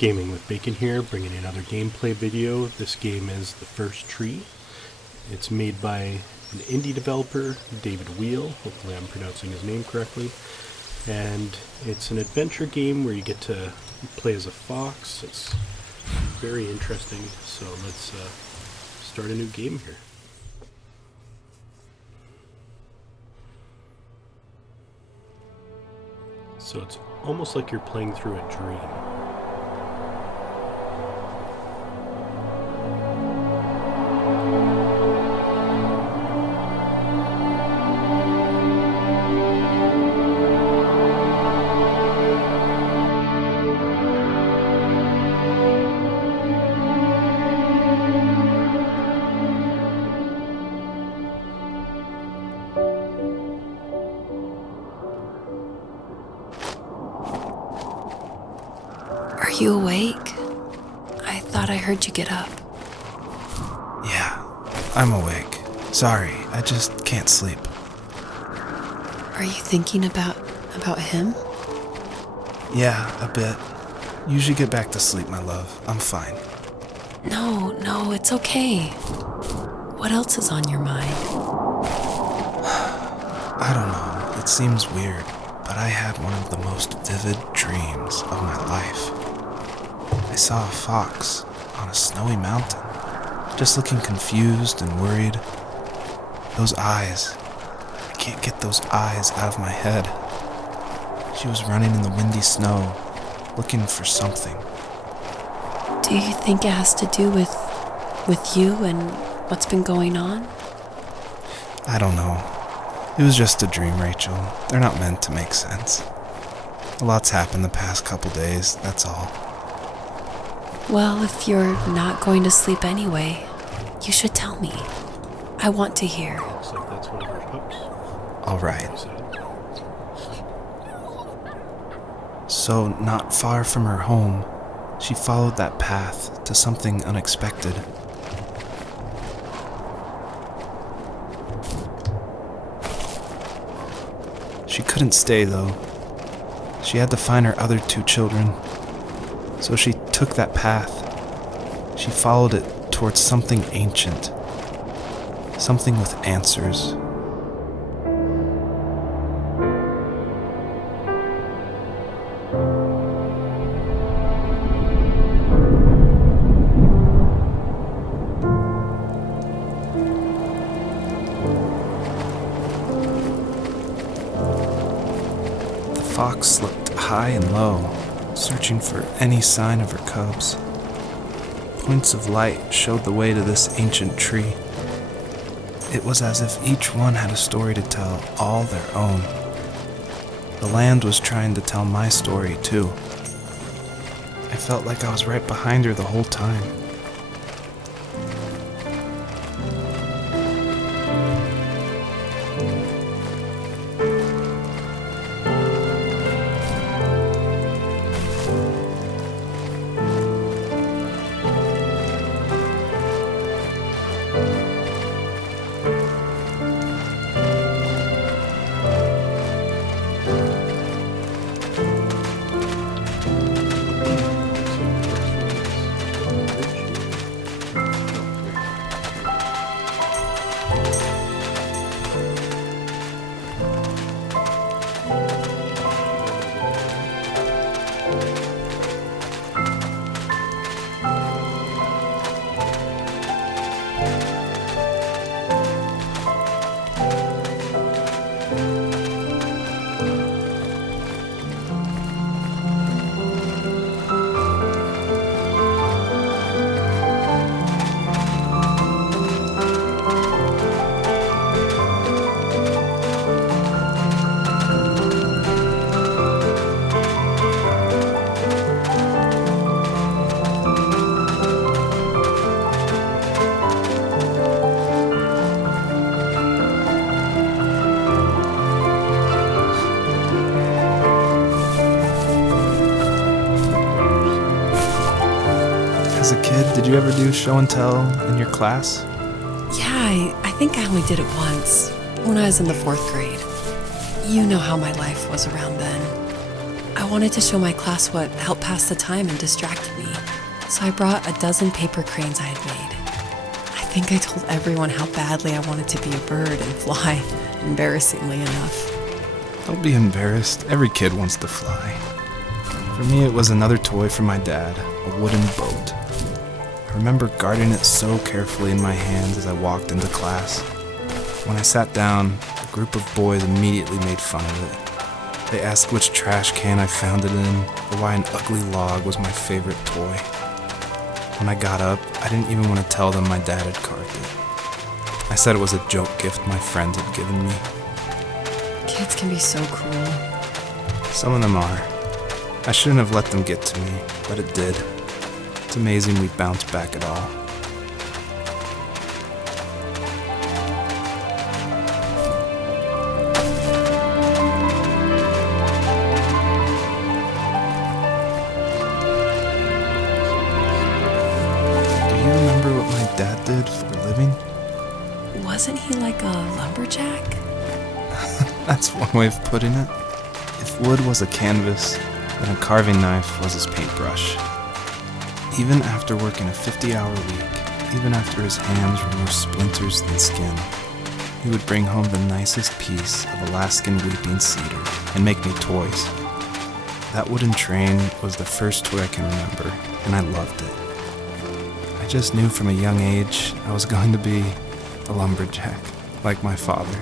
Gaming with Bacon here, bringing another gameplay video. This game is The First Tree. It's made by an indie developer, David Wheel. Hopefully I'm pronouncing his name correctly. And it's an adventure game where you get to play as a fox. It's very interesting, so let's start a new game here. So it's almost like you're playing through a dream. Are you awake? I thought I heard you get up. Yeah, I'm awake. Sorry, I just can't sleep. Are you thinking about him? Yeah, a bit. Usually get back to sleep, my love. I'm fine. No, it's okay. What else is on your mind? I don't know, it seems weird, but I had one of the most vivid dreams of my life. I saw a fox on a snowy mountain, just looking confused and worried. Those eyes, I can't get those eyes out of my head. She was running in the windy snow, looking for something. Do you think it has to do with you and what's been going on? I don't know. It was just a dream, Rachel. They're not meant to make sense. A lot's happened the past couple days, that's all. Well, if you're not going to sleep anyway, you should tell me. I want to hear. Looks like that's one of her pups. All right. So, not far from her home, she followed that path to something unexpected. She couldn't stay, though. She had to find her other two children. So she took that path. She followed it towards something ancient. Something with answers. The fox looked high and low, searching for any sign of her cubs. Points of light showed the way to this ancient tree. It was as if each one had a story to tell, all their own. The land was trying to tell my story, too. I felt like I was right behind her the whole time. As a kid, did you ever do show and tell in your class? Yeah, I think I only did it once, when I was in the 4th grade. You know how my life was around then. I wanted to show my class what helped pass the time and distracted me, so I brought a dozen paper cranes I had made. I think I told everyone how badly I wanted to be a bird and fly, embarrassingly enough. Don't be embarrassed. Every kid wants to fly. For me, it was another toy from my dad, a wooden boat. I remember guarding it so carefully in my hands as I walked into class. When I sat down, a group of boys immediately made fun of it. They asked which trash can I found it in, or why an ugly log was my favorite toy. When I got up, I didn't even want to tell them my dad had carved it. I said it was a joke gift my friends had given me. Kids can be so cruel. Some of them are. I shouldn't have let them get to me, but it did. It's amazing we bounced back at all. Do you remember what my dad did for a living? Wasn't he like a lumberjack? That's one way of putting it. If wood was a canvas, then a carving knife was his paintbrush. Even after working a 50-hour week, even after his hands were more splinters than skin, he would bring home the nicest piece of Alaskan weeping cedar and make me toys. That wooden train was the first toy I can remember, and I loved it. I just knew from a young age I was going to be a lumberjack, like my father.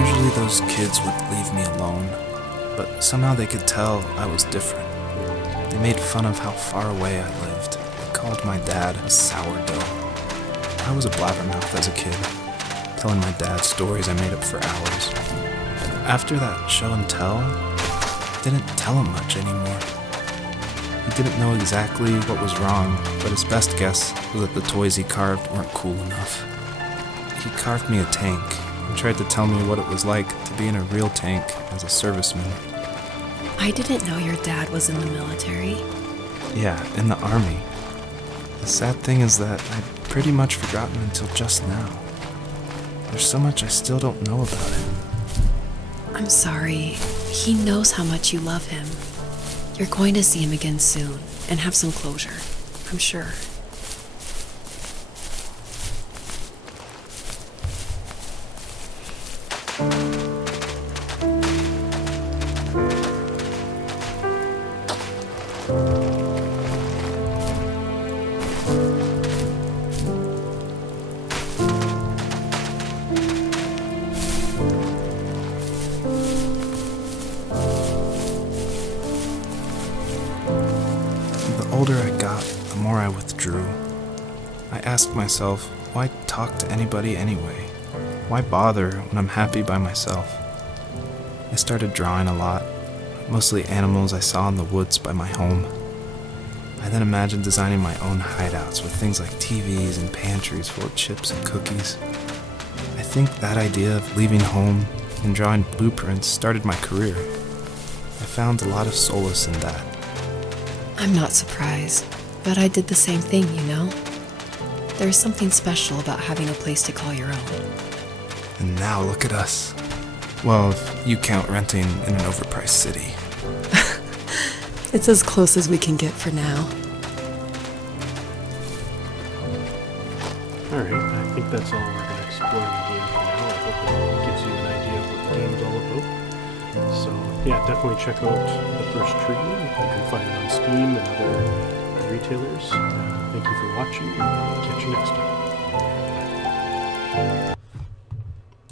Usually those kids would leave me alone, but somehow they could tell I was different. They made fun of how far away I lived. They called my dad a sourdough. I was a blabbermouth as a kid, telling my dad stories I made up for hours. After that show and tell, I didn't tell him much anymore. He didn't know exactly what was wrong, but his best guess was that the toys he carved weren't cool enough. He carved me a tank and tried to tell me what it was like to be in a real tank as a serviceman. I didn't know your dad was in the military. Yeah, in the army. The sad thing is that I'd pretty much forgotten until just now. There's so much I still don't know about him. I'm sorry. He knows how much you love him. You're going to see him again soon and have some closure, I'm sure. The older I got, the more I withdrew. I asked myself, why talk to anybody anyway? Why bother when I'm happy by myself? I started drawing a lot, mostly animals I saw in the woods by my home. I then imagined designing my own hideouts with things like TVs and pantries full of chips and cookies. I think that idea of leaving home and drawing blueprints started my career. I found a lot of solace in that. I'm not surprised, but I did the same thing, you know? There's something special about having a place to call your own. And now look at us. Well, if you count renting in an overpriced city. It's as close as we can get for now. Alright, I think that's all we're going to explore in the game for now. I hope it gives you an idea of what the game's all about. So, yeah, definitely check out the first tree. You can find it on Steam and other retailers. Thank you for watching, and catch you next time.